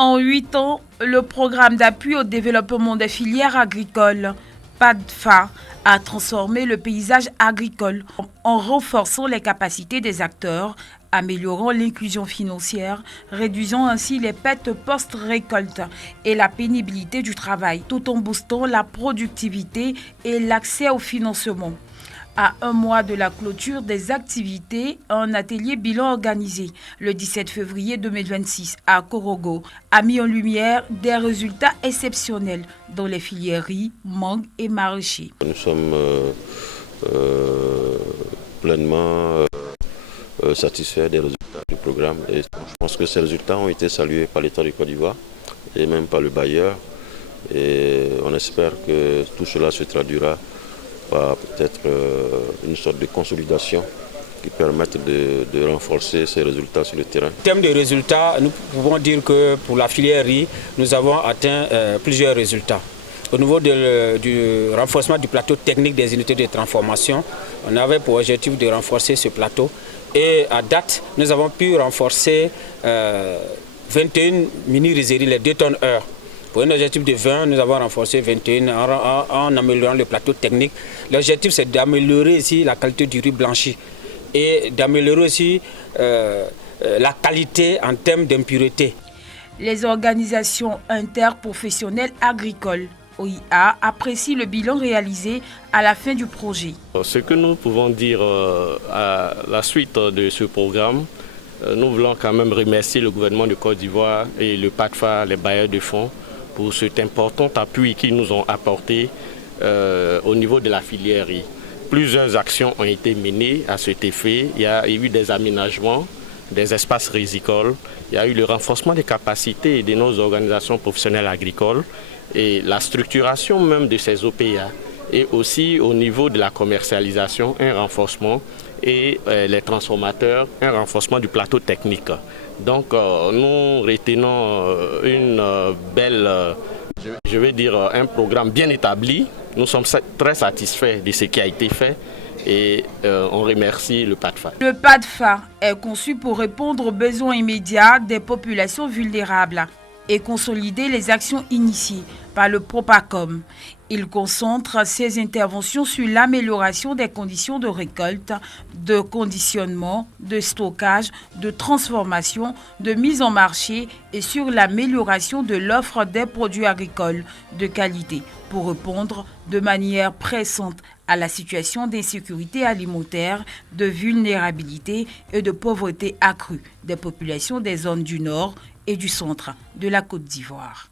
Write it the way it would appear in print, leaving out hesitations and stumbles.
En 8 ans, le programme d'appui au développement des filières agricoles, PADFA, a transformé le paysage agricole en renforçant les capacités des acteurs, améliorant l'inclusion financière, réduisant ainsi les pertes post-récolte et la pénibilité du travail, tout en boostant la productivité et l'accès au financement. À un mois de la clôture des activités, un atelier bilan organisé le 17 février 2026 à Korogo a mis en lumière des résultats exceptionnels dans les filières riz, mangue et maraîcher. Nous sommes pleinement satisfaits des résultats du programme et je pense que ces résultats ont été salués par l'État du Côte d'Ivoire et même par le bailleur et on espère que tout cela se traduira par peut-être une sorte de consolidation qui permette de renforcer ces résultats sur le terrain. En termes de résultats, nous pouvons dire que pour la filière riz, nous avons atteint plusieurs résultats. Au niveau du renforcement du plateau technique des unités de transformation, on avait pour objectif de renforcer ce plateau. Et à date, nous avons pu renforcer 21 mini-rizeries, les 2 tonnes heure. Pour un objectif de 20, nous avons renforcé 21 en améliorant le plateau technique. L'objectif, c'est d'améliorer ici la qualité du riz blanchi et d'améliorer aussi la qualité en termes d'impureté. Les organisations interprofessionnelles agricoles, OIA, apprécient le bilan réalisé à la fin du projet. Ce que nous pouvons dire à la suite de ce programme, nous voulons quand même remercier le gouvernement de Côte d'Ivoire et le PADFA, les bailleurs de fonds, pour cet important appui qu'ils nous ont apporté au niveau de la filière riz. Plusieurs actions ont été menées à cet effet. Il y a eu des aménagements, des espaces rizicoles, il y a eu le renforcement des capacités de nos organisations professionnelles agricoles et la structuration même de ces OPA. Et aussi au niveau de la commercialisation, un renforcement et les transformateurs, un renforcement du plateau technique. Donc nous retenons une belle, je vais dire un programme bien établi. Nous sommes très satisfaits de ce qui a été fait et on remercie le PADFA. Le PADFA est conçu pour répondre aux besoins immédiats des populations vulnérables et consolider les actions initiées par le Propacom. Il concentre ses interventions sur l'amélioration des conditions de récolte, de conditionnement, de stockage, de transformation, de mise en marché et sur l'amélioration de l'offre des produits agricoles de qualité pour répondre de manière pressante à la situation d'insécurité alimentaire, de vulnérabilité et de pauvreté accrue des populations des zones du nord et du centre de la Côte d'Ivoire.